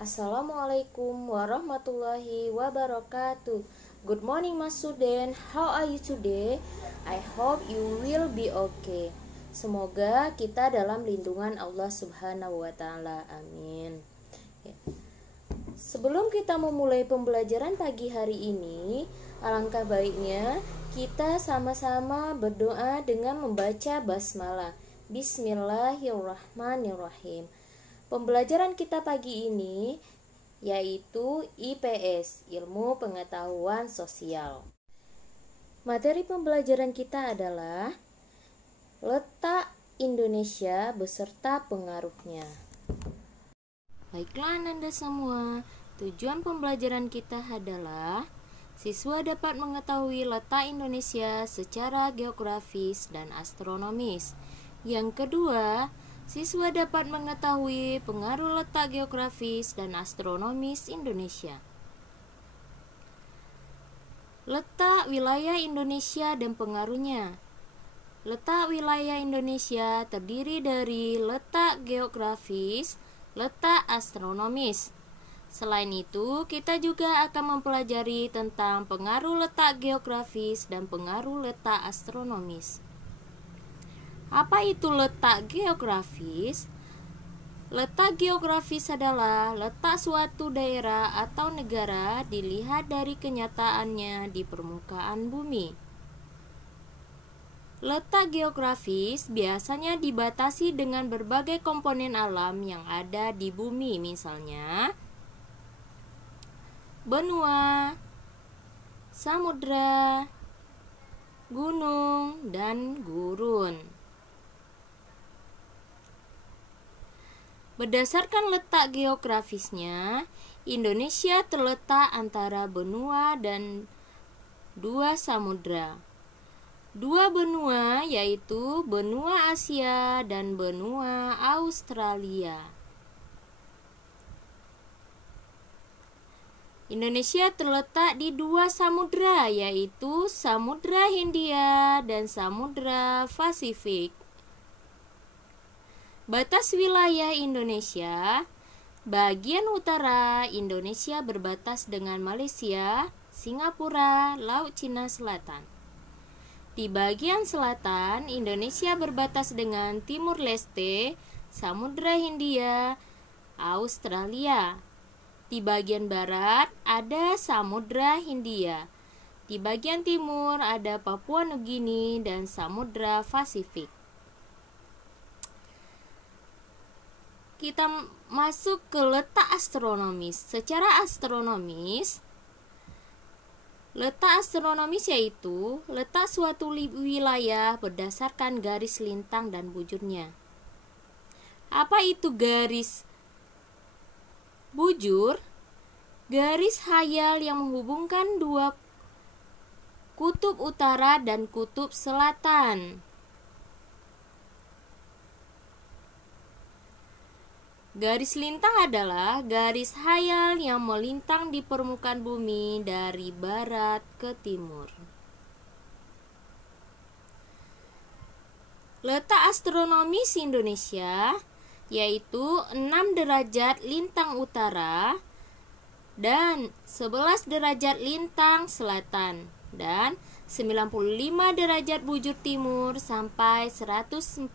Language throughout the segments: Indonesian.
Assalamualaikum warahmatullahi wabarakatuh. Good morning, my student. How are you today? I hope you will be okay. Semoga kita dalam lindungan Allah Subhanahu wa Ta'ala. Amin. Sebelum kita memulai pembelajaran pagi hari ini, alangkah baiknya kita sama-sama berdoa dengan membaca basmalah. Bismillahirrahmanirrahim. Pembelajaran kita pagi ini yaitu IPS, Ilmu Pengetahuan Sosial. Materi pembelajaran kita adalah letak Indonesia beserta pengaruhnya. Baiklah Anda semua, tujuan pembelajaran kita adalah siswa dapat mengetahui letak Indonesia secara geografis dan astronomis. Yang kedua, siswa dapat mengetahui pengaruh letak geografis dan astronomis Indonesia. Letak wilayah Indonesia dan pengaruhnya. Letak wilayah Indonesia terdiri dari letak geografis, letak astronomis. Selain itu, kita juga akan mempelajari tentang pengaruh letak geografis dan pengaruh letak astronomis. Apa itu letak geografis? Letak geografis adalah letak suatu daerah atau negara dilihat dari kenyataannya di permukaan bumi. Letak geografis biasanya dibatasi dengan berbagai komponen alam yang ada di bumi, misalnya benua, samudra, gunung, dan gurun. Berdasarkan letak geografisnya, Indonesia terletak antara benua dan dua samudra. Dua benua yaitu benua Asia dan benua Australia. Indonesia terletak di dua samudra yaitu Samudra Hindia dan Samudra Pasifik. Batas wilayah Indonesia. Bagian utara Indonesia berbatas dengan Malaysia, Singapura, Laut Cina Selatan. Di bagian selatan Indonesia berbatas dengan Timur Leste, Samudra Hindia, Australia. Di bagian barat ada Samudra Hindia. Di bagian timur ada Papua Nugini dan Samudra Pasifik. Kita masuk ke letak astronomis. Secara astronomis, letak astronomis yaitu letak suatu wilayah berdasarkan garis lintang dan bujurnya. Apa itu garis bujur? Garis khayal yang menghubungkan dua kutub utara dan kutub selatan. Garis lintang adalah garis khayal yang melintang di permukaan bumi dari barat ke timur. Letak astronomis Indonesia yaitu 6 derajat lintang utara dan 11 derajat lintang selatan dan 95 derajat bujur timur sampai 141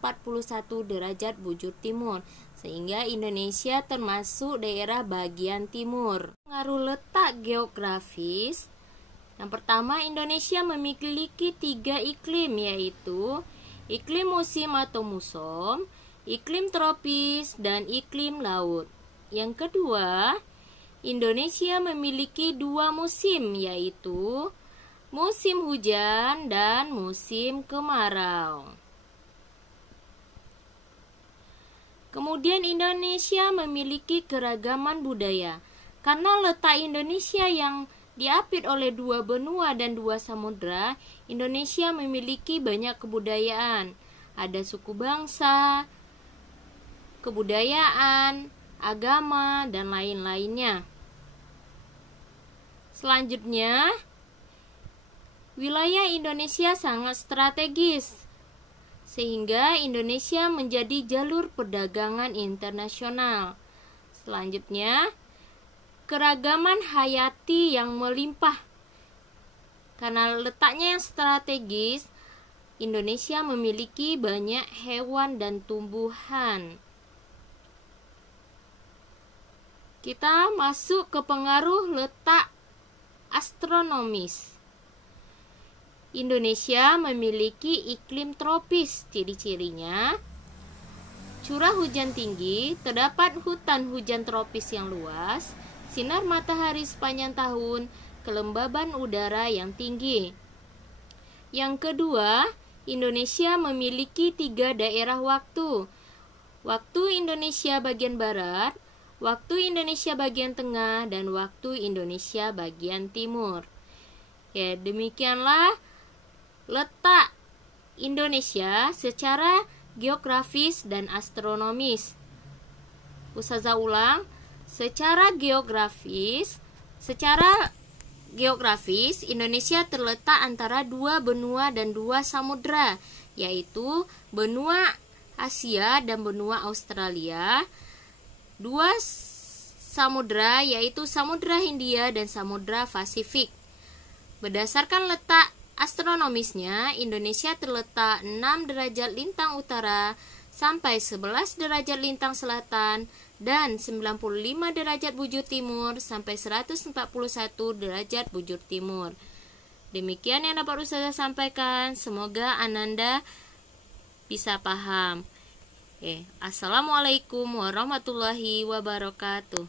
derajat bujur timur, sehingga Indonesia termasuk daerah bagian timur. Pengaruh letak geografis. Yang pertama, Indonesia memiliki 3 iklim, yaitu iklim musim atau muson, iklim tropis, dan iklim laut. Yang kedua, Indonesia memiliki 2 musim, yaitu musim hujan dan musim kemarau. Kemudian Indonesia memiliki keragaman budaya. Karena letak Indonesia yang diapit oleh 2 benua dan 2 samudra, Indonesia memiliki banyak kebudayaan. Ada suku bangsa, kebudayaan, agama, dan lain-lainnya. Selanjutnya, wilayah Indonesia sangat strategis, sehingga Indonesia menjadi jalur perdagangan internasional. Selanjutnya, keragaman hayati yang melimpah. Karena letaknya yang strategis, Indonesia memiliki banyak hewan dan tumbuhan. Kita masuk ke pengaruh letak astronomis. Indonesia memiliki iklim tropis. Ciri-cirinya: curah hujan tinggi, terdapat hutan hujan tropis yang luas, sinar matahari sepanjang tahun, kelembaban udara yang tinggi. Yang kedua, Indonesia memiliki 3 daerah waktu. Waktu Indonesia bagian barat, waktu Indonesia bagian tengah, dan waktu Indonesia bagian timur. Ya, demikianlah letak Indonesia secara geografis dan astronomis. Ustazah ulang, secara geografis Indonesia terletak antara 2 benua dan 2 samudra, yaitu benua Asia dan benua Australia. 2 samudra yaitu Samudra Hindia dan Samudra Pasifik. Berdasarkan letak astronomisnya, Indonesia terletak 6 derajat lintang utara sampai 11 derajat lintang selatan dan 95 derajat bujur timur sampai 141 derajat bujur timur. Demikian yang dapat Ustazah sampaikan. Semoga Ananda bisa paham. Assalamualaikum warahmatullahi wabarakatuh.